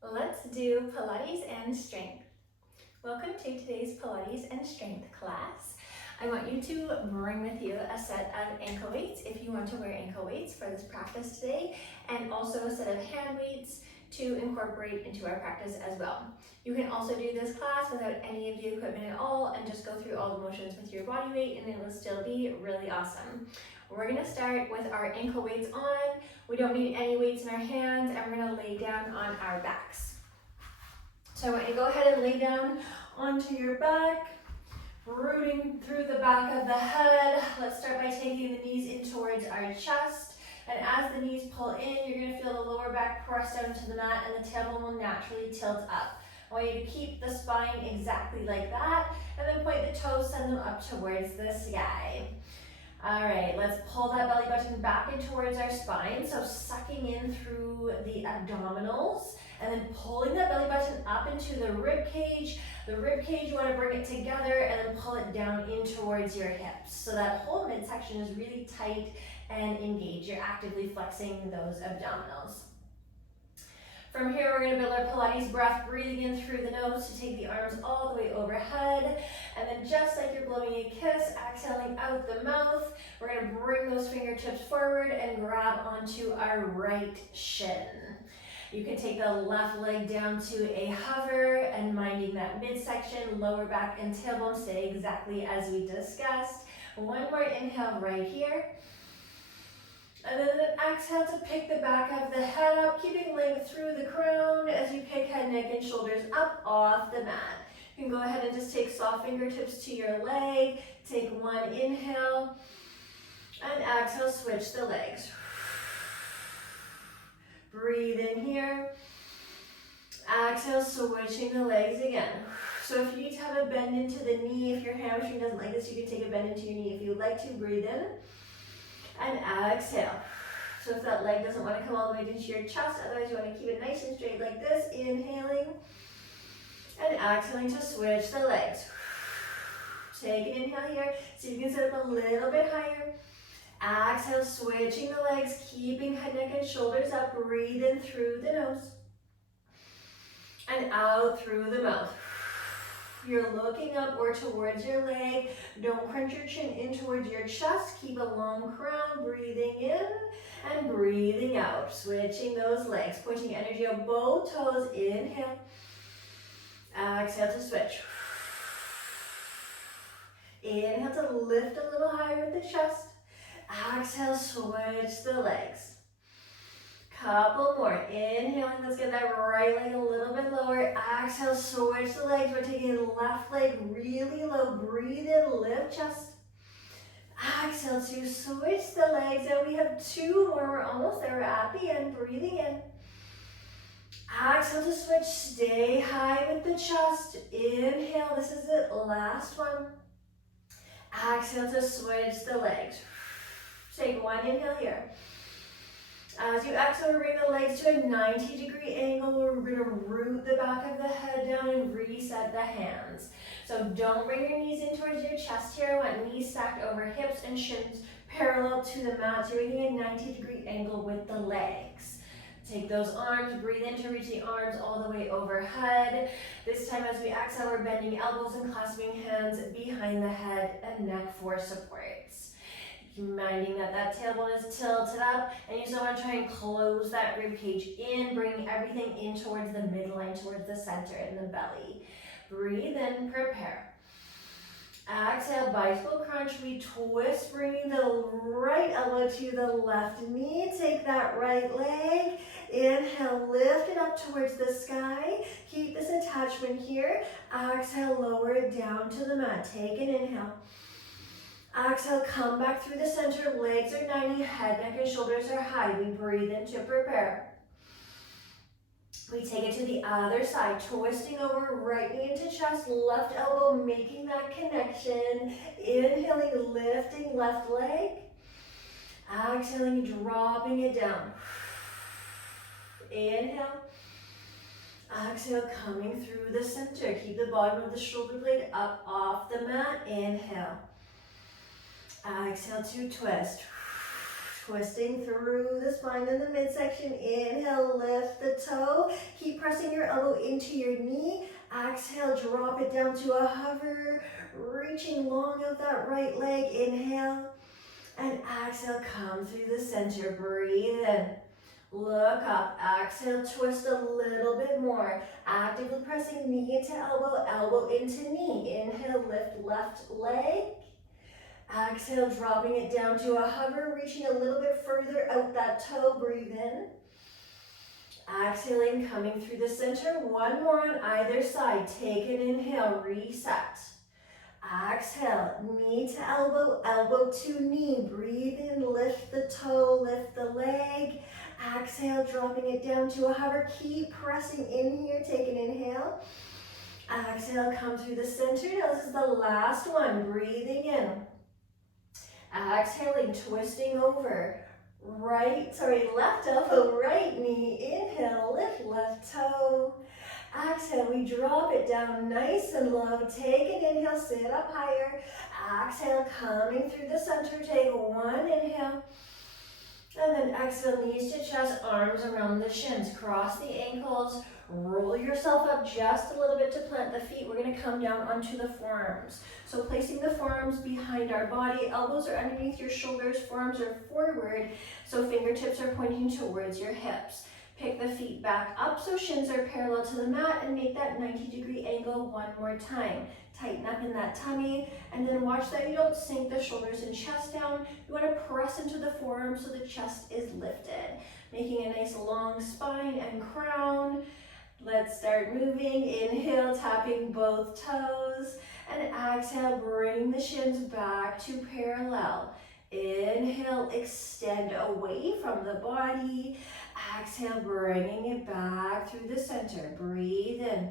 Let's do Pilates and strength. Welcome to today's Pilates and strength class. I want you to bring with you a set of ankle weights if you want to wear ankle weights for this practice today, and also a set of hand weights to incorporate into our practice as well. You can also do this class without any of the equipment at all and just go through all the motions with your body weight, and it will still be really awesome. We're going to start with our ankle weights on. We don't need any weights in our hands, and we're going to lay down on our backs. So I want you to go ahead and lay down onto your back, rooting through the back of the head. Let's start by taking the knees in towards our chest. And as the knees pull in, you're going to feel the lower back press down to the mat, and the tailbone will naturally tilt up. I want you to keep the spine exactly like that, and then point the toes, send them up towards the sky. All right, let's pull that belly button back in towards our spine. So sucking in through the abdominals and then pulling that belly button up into the rib cage. The rib cage, you want to bring it together and then pull it down in towards your hips. So that whole midsection is really tight and engaged. You're actively flexing those abdominals. From here, we're going to build our Pilates breath, breathing in through the nose to take the arms all the way overhead. And then just like you're blowing a kiss, exhaling out the mouth, we're going to bring those fingertips forward and grab onto our right shin. You can take the left leg down to a hover and minding that midsection, lower back and tailbone stay exactly as we discussed. One more inhale right here. And then exhale to pick the back of the head up, keeping length through the crown as you pick head, neck, and shoulders up off the mat. You can go ahead and just take soft fingertips to your leg. Take one inhale, and exhale, switch the legs. Breathe in here. Exhale, switching the legs again. So if you need to have a bend into the knee, if your hamstring doesn't like this, you can take a bend into your knee if you'd like to. Breathe in. And exhale. So if that leg doesn't want to come all the way into your chest, otherwise you want to keep it nice and straight like this. Inhaling and exhaling to switch the legs. Take an inhale here. See if you can sit up a little bit higher. Exhale, switching the legs, keeping head, neck, and shoulders up. Breathe in through the nose and out through the mouth. You're looking up or towards your leg. Don't crunch your chin in towards your chest. Keep a long crown. Breathing in and breathing out. Switching those legs. Pointing energy of both toes. Inhale. Exhale to switch. Inhale to lift a little higher with the chest. Exhale, switch the legs. Couple more. Inhaling, let's get that right leg a little bit lower. Exhale, switch the legs. We're taking the left leg really low. Breathe in, lift chest. Exhale to switch the legs. And we have two more. We're almost there. We're at the end. Breathing in. Exhale to switch. Stay high with the chest. Inhale. This is it. Last one. Exhale to switch the legs. Take one inhale here. As you exhale, bring the legs to a 90-degree angle. We're going to root the back of the head down and reset the hands. So don't bring your knees in towards your chest here. I want knees stacked over hips and shins parallel to the mat. So you're making a 90-degree angle with the legs. Take those arms, breathe in to reach the arms all the way overhead. This time as we exhale, we're bending elbows and clasping hands behind the head and neck for supports. Minding that tailbone is tilted up, and you still want to try and close that rib cage in, bringing everything in towards the midline, towards the center in the belly. Breathe in, prepare. Exhale, bicycle crunch. We twist, bringing the right elbow to the left knee. Take that right leg. Inhale, lift it up towards the sky. Keep this attachment here. Exhale, lower it down to the mat. Take an inhale. Exhale, come back through the center. Legs are 90, head, neck, and shoulders are high. We breathe in to prepare. We take it to the other side, twisting over, right knee into chest, left elbow, making that connection. Inhaling, lifting left leg. Exhaling, dropping it down. Inhale. Exhale, coming through the center. Keep the bottom of the shoulder blade up off the mat. Inhale. Exhale to twist. Twisting through the spine in the midsection. Inhale, lift the toe. Keep pressing your elbow into your knee. Exhale, drop it down to a hover, reaching long out that right leg. Inhale, and exhale, come through the center. Breathe in. Look up. Exhale, twist a little bit more. Actively pressing knee into elbow, elbow into knee. Inhale, lift left leg. Exhale, dropping it down to a hover, reaching a little bit further out that toe. Breathe in. Exhaling, coming through the center. One more on either side. Take an inhale, reset. Exhale, knee to elbow, elbow to knee. Breathe in, lift the toe, lift the leg. Exhale, dropping it down to a hover. Keep pressing in here. Take an inhale. Exhale, come through the center. Now this is the last one. Breathing in. Exhaling, twisting over. Left elbow, right knee. Inhale, lift left toe. Exhale, we drop it down nice and low. Take an inhale, sit up higher. Exhale, coming through the center. Take one inhale. And then exhale, knees to chest, arms around the shins. Cross the ankles, roll yourself up just a little bit to plant the feet. We're gonna come down onto the forearms. So placing the forearms behind our body, elbows are underneath your shoulders, forearms are forward, so fingertips are pointing towards your hips. Pick the feet back up so shins are parallel to the mat and make that 90-degree angle one more time. Tighten up in that tummy and then watch that you don't sink the shoulders and chest down. You want to press into the forearms so the chest is lifted. Making a nice long spine and crown. Let's start moving. Inhale, tapping both toes. And exhale, bring the shins back to parallel. Inhale, extend away from the body. Exhale, bringing it back through the center. Breathe in.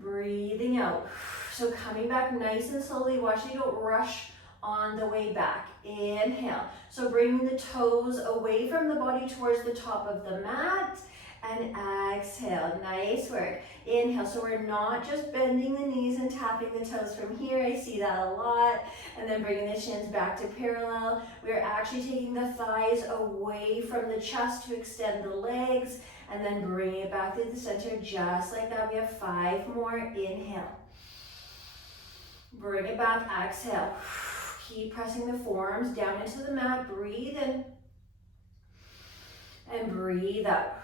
Breathing out. So coming back nice and slowly. Watch you don't rush on the way back. Inhale. So bringing the toes away from the body towards the top of the mat. And exhale. Nice work. Inhale. So we're not just bending the knees and tapping the toes from here. I see that a lot. And then bringing the shins back to parallel. We're actually taking the thighs away from the chest to extend the legs. And then bring it back to the center just like that. We have 5 more. Inhale. Bring it back. Exhale. Keep pressing the forearms down into the mat. Breathe in. And breathe out.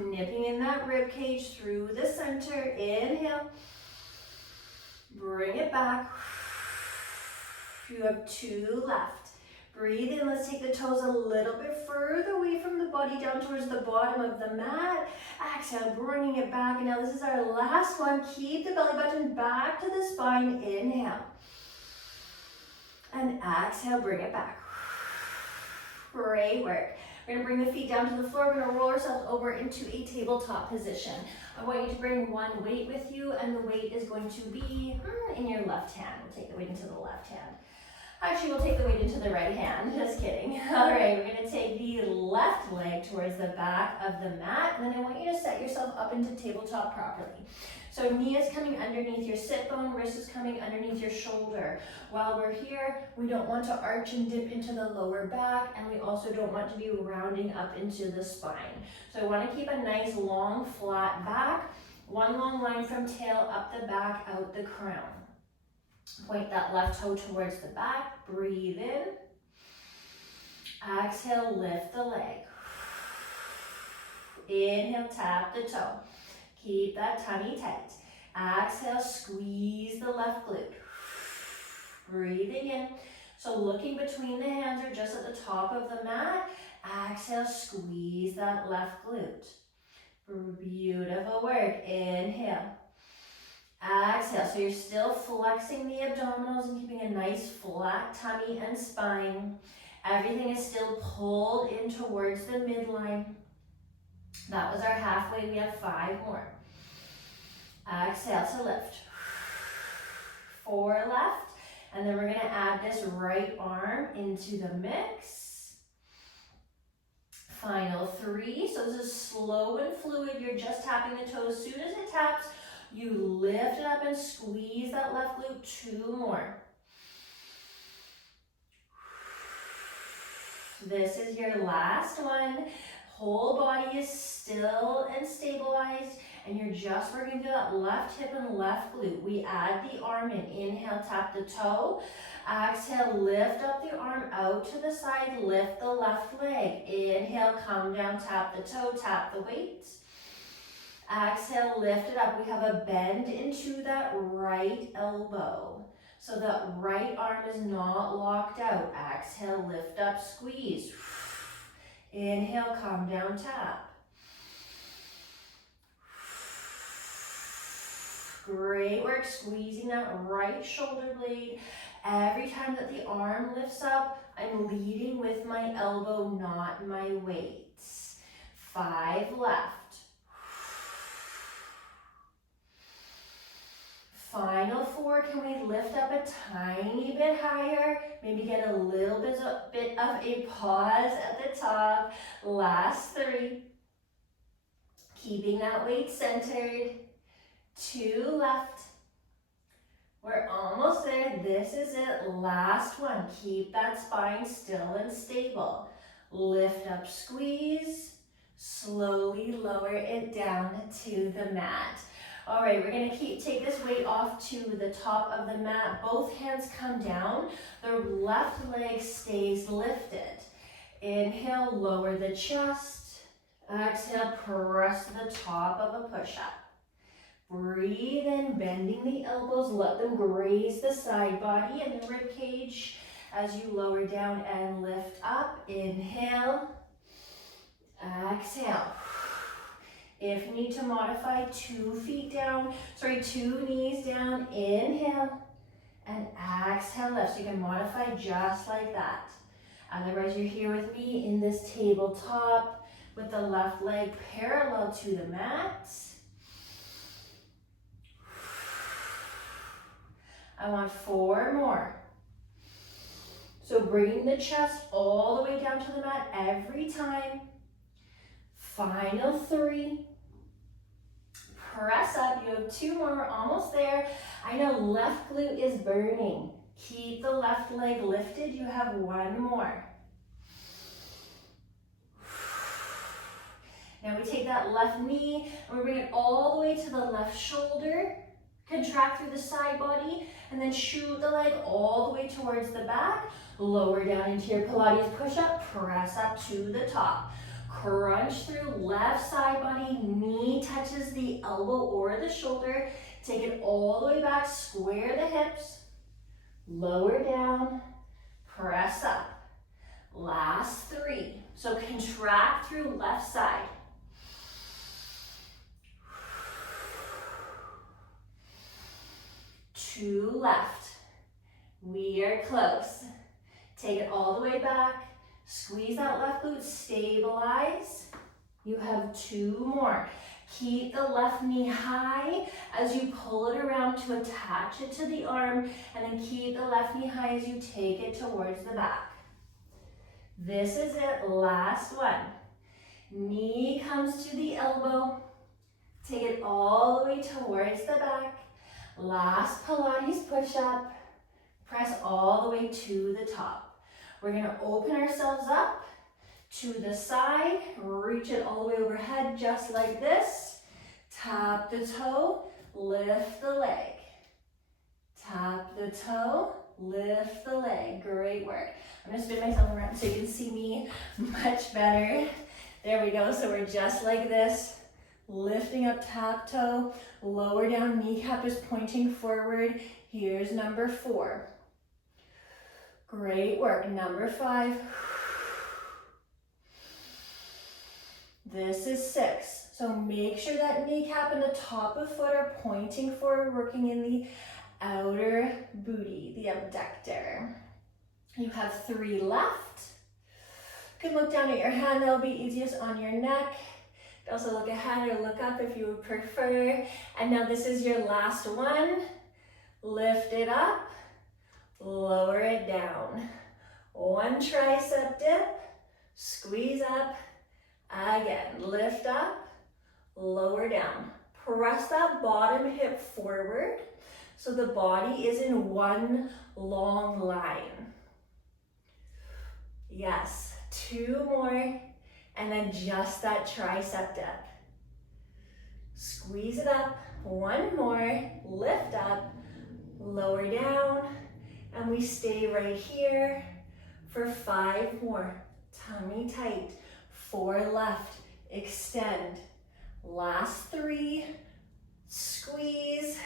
Nipping in that rib cage through the center. Inhale. Bring it back. You have 2 left. Breathe in. Let's take the toes a little bit further away from the body down towards the bottom of the mat. Exhale, bringing it back. And now this is our last one. Keep the belly button back to the spine. Inhale. And exhale, bring it back. Great work. We're gonna bring the feet down to the floor. We're gonna roll ourselves over into a tabletop position. I want you to bring one weight with you, and the weight is going to be in your left hand. We'll take the weight into the left hand. Actually, we'll take the weight into the right hand. Just kidding. All right, we're gonna take the left leg towards the back of the mat, and then I want you to set yourself up into tabletop properly. So knee is coming underneath your sit bone, wrist is coming underneath your shoulder. While we're here, we don't want to arch and dip into the lower back, and we also don't want to be rounding up into the spine. So I want to keep a nice long flat back, one long line from tail up the back, out the crown. Point that left toe towards the back, breathe in. Exhale, lift the leg. Inhale, tap the toe. Keep that tummy tight. Exhale, squeeze the left glute. Breathing in. So looking between the hands or just at the top of the mat. Exhale, squeeze that left glute. Beautiful work. Inhale. Exhale. So you're still flexing the abdominals and keeping a nice flat tummy and spine. Everything is still pulled in towards the midline. That was our halfway. We have 5 more. Exhale to lift. 4 left. And then we're going to add this right arm into the mix. Final 3. So this is slow and fluid. You're just tapping the toes. As soon as it taps, you lift it up and squeeze that left glute. 2 more. This is your last one. Whole body is still and stabilized, and you're just working through that left hip and left glute. We add the arm in. Inhale, tap the toe. Exhale, lift up the arm out to the side, lift the left leg. Inhale, come down, tap the toe, tap the weight. Exhale, lift it up. We have a bend into that right elbow. So that right arm is not locked out. Exhale, lift up, squeeze. Inhale, come down, tap. Great work, squeezing that right shoulder blade. Every time that the arm lifts up, I'm leading with my elbow, not my weight. 5 left. Final 4, can we lift up a tiny bit higher? Maybe get a little bit of a pause at the top. Last 3. Keeping that weight centered. 2 left. We're almost there. This is it. Last one. Keep that spine still and stable. Lift up, squeeze. Slowly lower it down to the mat. All right, we're gonna take this weight off to the top of the mat. Both hands come down. The left leg stays lifted. Inhale, lower the chest. Exhale, press the top of a push-up. Breathe in, bending the elbows. Let them graze the side body and the rib cage as you lower down and lift up. Inhale. Exhale. If you need to modify, 2 feet down, 2 knees down, inhale, and exhale, lift. So you can modify just like that. Otherwise, you're here with me in this tabletop with the left leg parallel to the mat. I want 4 more. So bringing the chest all the way down to the mat every time. Final 3. Press up. You have 2 more. We're almost there. I know left glute is burning. Keep the left leg lifted. You have 1 more. Now we take that left knee and we bring it all the way to the left shoulder. Contract through the side body and then shoot the leg all the way towards the back. Lower down into your Pilates push-up. Press up to the top. Crunch through left side body, knee touches the elbow or the shoulder. Take it all the way back, square the hips, lower down, press up. Last 3. So contract through left side. Two left. We are close. Take it all the way back. Squeeze that left glute, stabilize. You have 2 more. Keep the left knee high as you pull it around to attach it to the arm, and then keep the left knee high as you take it towards the back. This is it, last one. Knee comes to the elbow. Take it all the way towards the back. Last Pilates push-up. Press all the way to the top. We're gonna open ourselves up to the side, reach it all the way overhead just like this. Tap the toe, lift the leg. Tap the toe, lift the leg. Great work. I'm gonna spin myself around so you can see me much better. There we go, so we're just like this. Lifting up tap toe, lower down, kneecap is pointing forward. Here's number 4. Great work. Number 5. This is 6. So make sure that kneecap and the top of foot are pointing forward, working in the outer booty, the abductor. You have 3 left. You can look down at your hand. That'll be easiest on your neck. You can also look ahead or look up if you would prefer. And now this is your last one. Lift it up. Lower it down. 1 tricep dip, squeeze up, again, lift up, lower down. Press that bottom hip forward so the body is in one long line. Yes, 2 more, and adjust that tricep dip. Squeeze it up, one more, lift up, lower down, and we stay right here for 5 more. Tummy tight, 4 left, extend. Last 3, squeeze,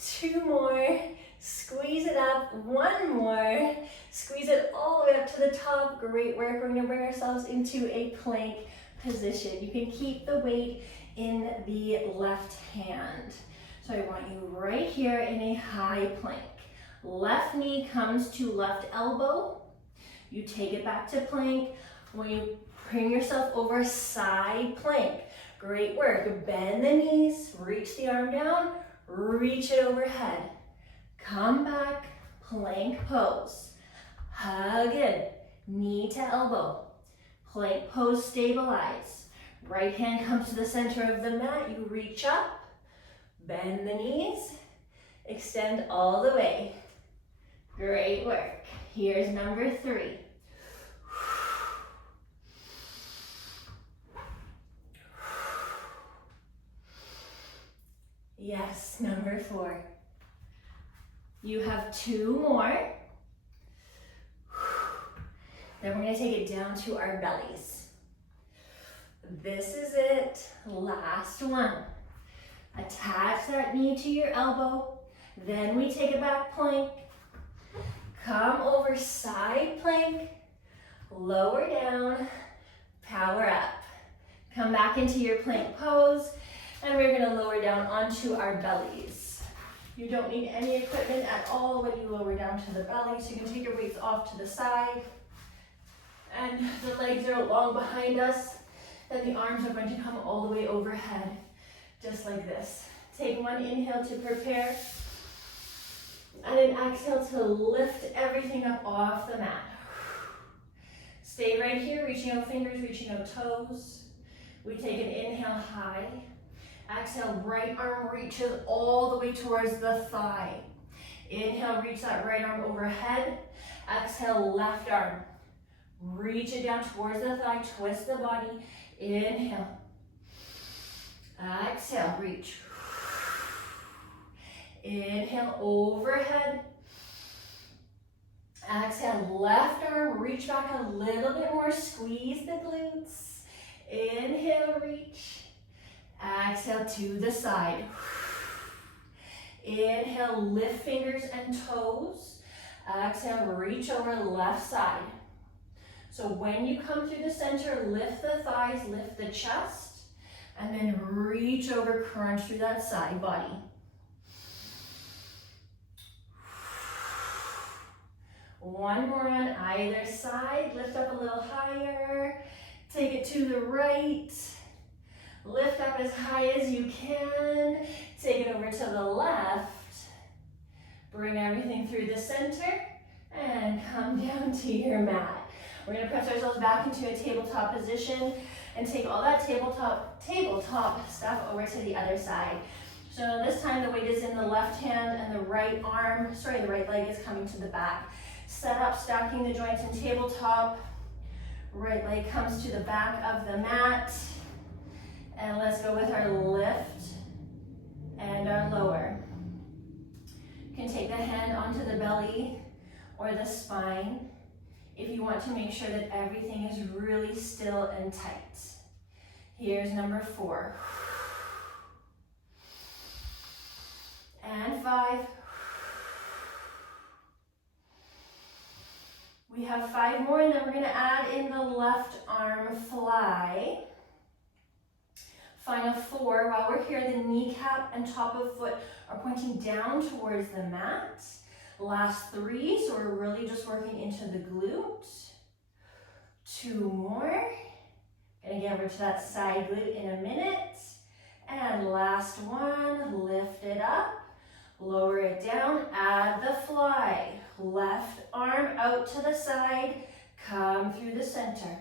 2 more, squeeze it up, 1 more, squeeze it all the way up to the top. Great work. We're gonna bring ourselves into a plank position. You can keep the weight in the left hand. So I want you right here in a high plank. Left knee comes to left elbow. You take it back to plank. When you bring yourself over, side plank. Great work. Bend the knees, reach the arm down, reach it overhead. Come back, plank pose. Hug in, knee to elbow. Plank pose, stabilize. Right hand comes to the center of the mat. You reach up, bend the knees, extend all the way. Great work. Here's number 3. Yes, number 4. You have 2 more. Then we're gonna take it down to our bellies. This is it, last one. Attach that knee to your elbow. Then we take a back plank. Come over, side plank. Lower down, power up. Come back into your plank pose. And we're gonna lower down onto our bellies. You don't need any equipment at all when you lower down to the belly, so you can take your weights off to the side. And the legs are long behind us. Then the arms are going to come all the way overhead, just like this. Take one inhale to prepare. And then exhale to lift everything up off the mat. Stay right here, reaching out fingers, reaching out toes. We take an inhale high. Exhale, right arm reaches all the way towards the thigh. Inhale, reach that right arm overhead. Exhale, left arm. Reach it down towards the thigh, twist the body. Inhale. Exhale, reach. Inhale, overhead. Exhale, left arm, reach back a little bit more, squeeze the glutes. Inhale, reach. Exhale to the side. Inhale, lift fingers and toes. Exhale, reach over left side. So when you come through the center, lift the thighs, lift the chest, and then reach over, crunch through that side body. One more on either side. Lift up a little higher. Take it to the right. Lift up as high as you can. Take it over to the left. Bring everything through the center and come down to your mat. We're gonna press ourselves back into a tabletop position and take all that tabletop stuff over to the other side. So this time the weight is in the left hand and the right leg is coming to the back. Set up, stacking the joints in tabletop. Right leg comes to the back of the mat. And let's go with our lift and our lower. You can take the hand onto the belly or the spine if you want to make sure that everything is really still and tight. Here's number 4. And 5. We have 5 more, and then we're gonna add in the left arm fly. Final 4, while we're here, the kneecap and top of foot are pointing down towards the mat. Last 3, so we're really just working into the glute. 2 more. Gonna get over to that side glute in a minute. And last one, lift it up, lower it down, add the fly. Left arm out to the side, come through the center.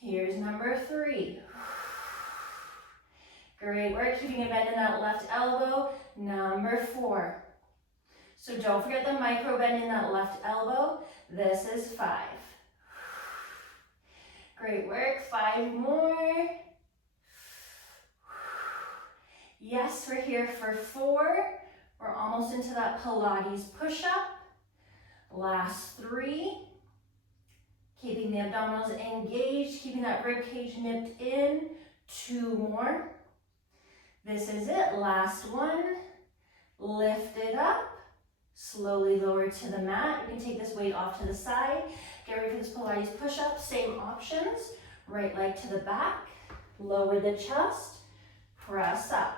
Here's number 3. Great work, keeping a bend in that left elbow. Number 4. So don't forget the micro bend in that left elbow. This is 5. Great work, 5 more. Yes, we're here for 4. We're almost into that Pilates push-up. Last 3. Keeping the abdominals engaged, keeping that rib cage nipped in. 2 more. This is it, last one. Lift it up. Slowly lower to the mat. You can take this weight off to the side. Get ready for this Pilates push-up. Same options. Right leg to the back. Lower the chest. Press up.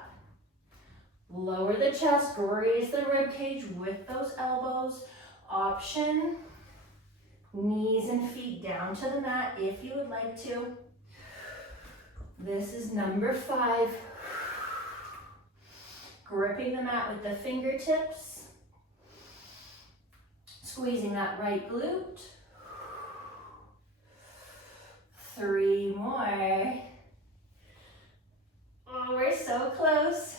Lower the chest. Raise the rib cage with those elbows. Option. Knees and feet down to the mat if you would like to. This is number 5. Gripping the mat with the fingertips. Squeezing that right glute. 3 more. Oh, we're so close.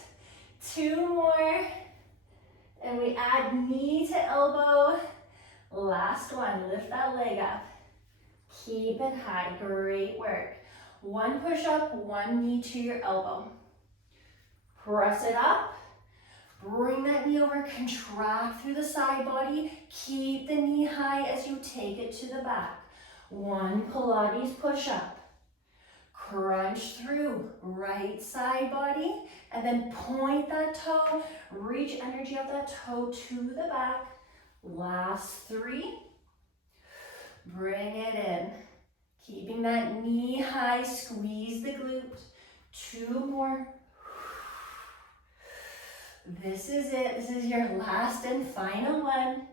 2 more. And we add knee to elbow. Last one, lift that leg up. Keep it high, great work. 1 push up, 1 knee to your elbow. Press it up. Bring that knee over, contract through the side body. Keep the knee high as you take it to the back. 1 Pilates push-up. Crunch through, right side body, and then point that toe. Reach energy of that toe to the back. Last 3. Bring it in. Keeping that knee high, squeeze the glute. 2 more. This is it. This is your last and final one.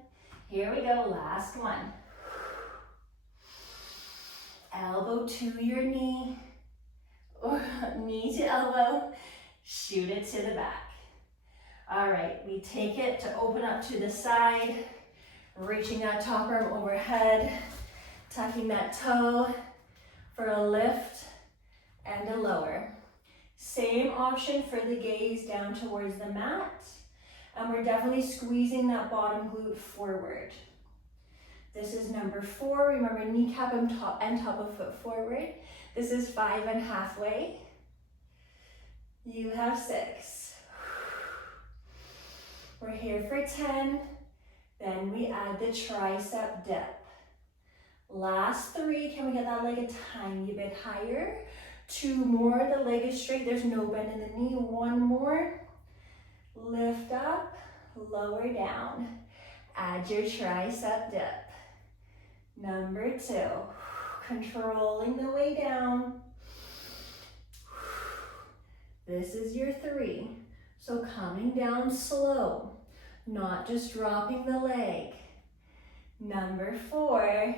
Here we go, last one. Elbow to your knee, or knee to elbow. Shoot it to the back. All right, we take it to open up to the side, reaching that top arm overhead, tucking that toe for a lift and a lower. Same option for the gaze down towards the mat. And we're definitely squeezing that bottom glute forward. This is number 4. Remember, kneecap and top of foot forward. This is 5 and halfway. You have 6. We're here for 10. Then we add the tricep dip. Last 3. Can we get that leg a tiny bit higher? 2 more, the leg is straight, there's no bend in the knee. 1 more, lift up, lower down. Add your tricep dip. Number 2, controlling the way down. This is your 3. So coming down slow, not just dropping the leg. Number 4,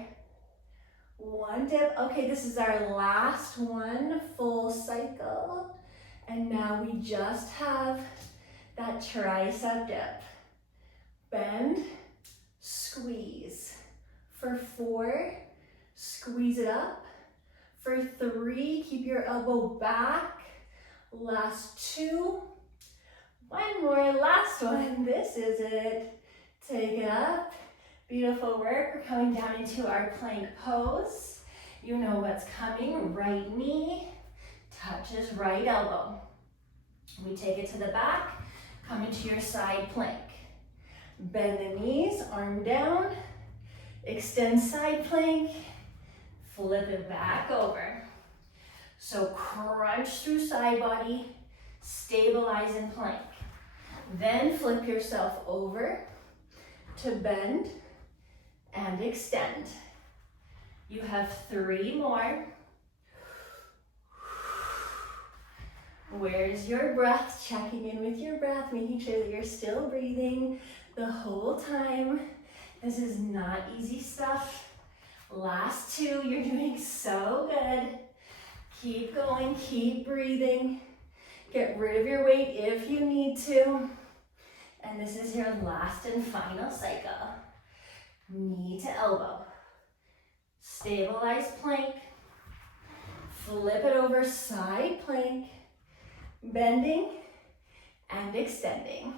1 dip. Okay, this is our last one, full cycle. And now we just have that tricep dip. Bend, squeeze. For 4, squeeze it up. For 3, keep your elbow back. Last 2. 1 more, last one. This is it. Take it up. Beautiful work. We're coming down into our plank pose. You know what's coming. Right knee touches right elbow. We take it to the back. Come into your side plank. Bend the knees, arm down. Extend side plank. Flip it back over. So crunch through side body. Stabilize in plank. Then flip yourself over to bend and extend. You have 3 more. Where's your breath? Checking in with your breath, making sure that you're still breathing the whole time. This is not easy stuff. Last 2, you're doing so good. Keep going, keep breathing. Get rid of your weight if you need to. And this is your last and final cycle. Knee to elbow. Stabilize plank. Flip it over, side plank. Bending and extending.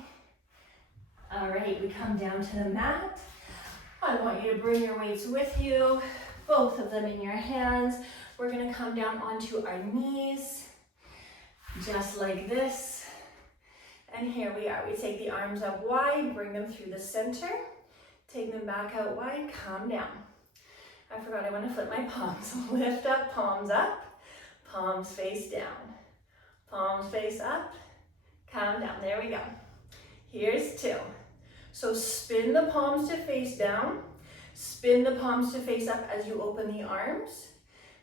All right, we come down to the mat. I want you to bring your weights with you, both of them in your hands. We're gonna come down onto our knees, just like this. And here we are. We take the arms up wide, bring them through the center, take them back out wide, calm down. I forgot I want to flip my palms. Lift up, palms up, palms face down. Palms face up, calm down. There we go. Here's 2. So spin the palms to face down, spin the palms to face up as you open the arms,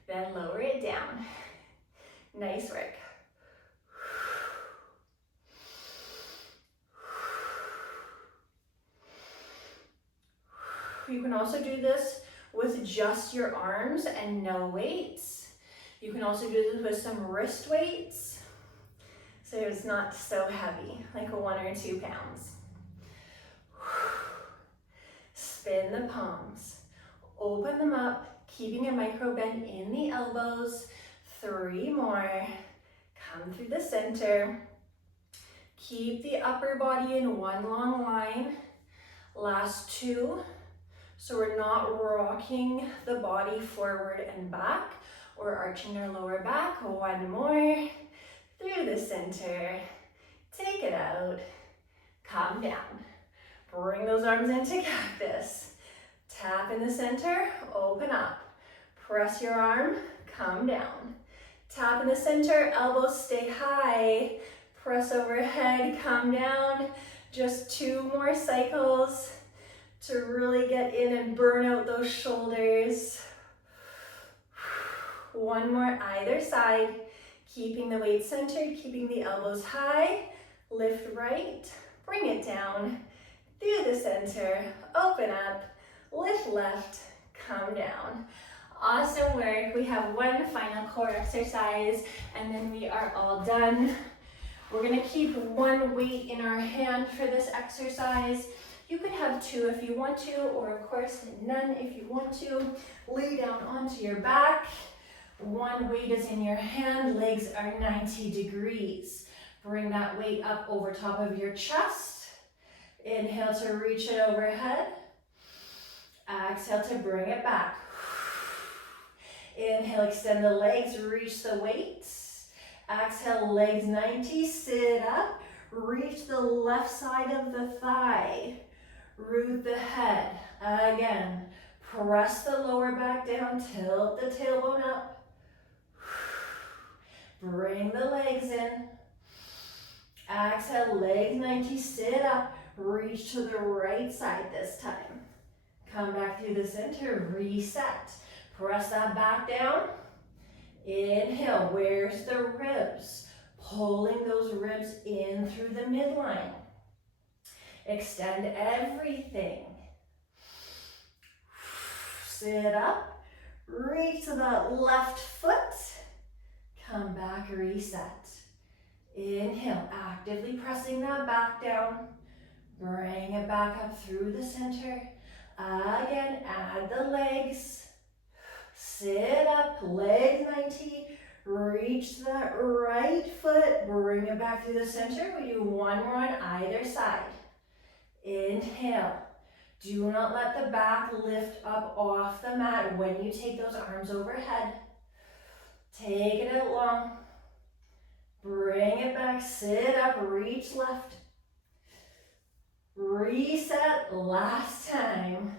then lower it down. Nice work. You can also do this with just your arms and no weights. You can also do this with some wrist weights, so it's not so heavy, like 1 or 2 pounds. Spin the palms, open them up, keeping a micro bend in the elbows. 3 more, come through the center. Keep the upper body in one long line. Last 2. So we're not rocking the body forward and back or arching our lower back. 1 more, through the center. Take it out, calm down. Bring those arms into cactus. Tap in the center, open up. Press your arm, come down. Tap in the center, elbows stay high. Press overhead, come down. Just 2 more cycles to really get in and burn out those shoulders. 1 more either side. Keeping the weight centered, keeping the elbows high. Lift right, bring it down. Through the center, open up, lift left, come down. Awesome work. We have 1 final core exercise and then we are all done. We're gonna keep 1 weight in our hand for this exercise. You could have 2 if you want to, or of course none if you want to. Lay down onto your back. 1 weight is in your hand, legs are 90 degrees. Bring that weight up over top of your chest. Inhale to reach it overhead. Exhale to bring it back. Inhale, extend the legs, reach the weights. Exhale, legs 90, sit up. Reach the left side of the thigh. Root the head. Again, press the lower back down, tilt the tailbone up. Bring the legs in. Exhale, legs 90, sit up. Reach to the right side this time. Come back through the center, reset. Press that back down. Inhale, where's the ribs? Pulling those ribs in through the midline. Extend everything. Sit up, reach to that left foot. Come back, reset. Inhale, actively pressing that back down. Bring it back up through the center. Again, add the legs. Sit up, legs 90. Reach that right foot. Bring it back through the center. We do 1 more on either side. Inhale. Do not let the back lift up off the mat when you take those arms overhead. Take it out long. Bring it back, sit up, reach left. Reset, last time.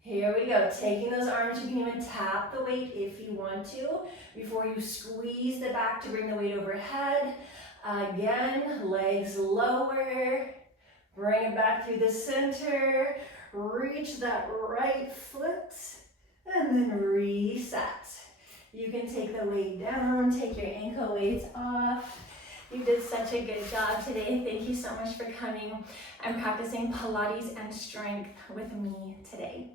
Here we go, taking those arms, you can even tap the weight if you want to, before you squeeze the back to bring the weight overhead. Again, legs lower, bring it back through the center, reach that right foot, and then reset. You can take the weight down, take your ankle weights off. You did such a good job today. Thank you so much for coming and practicing Pilates and strength with me today.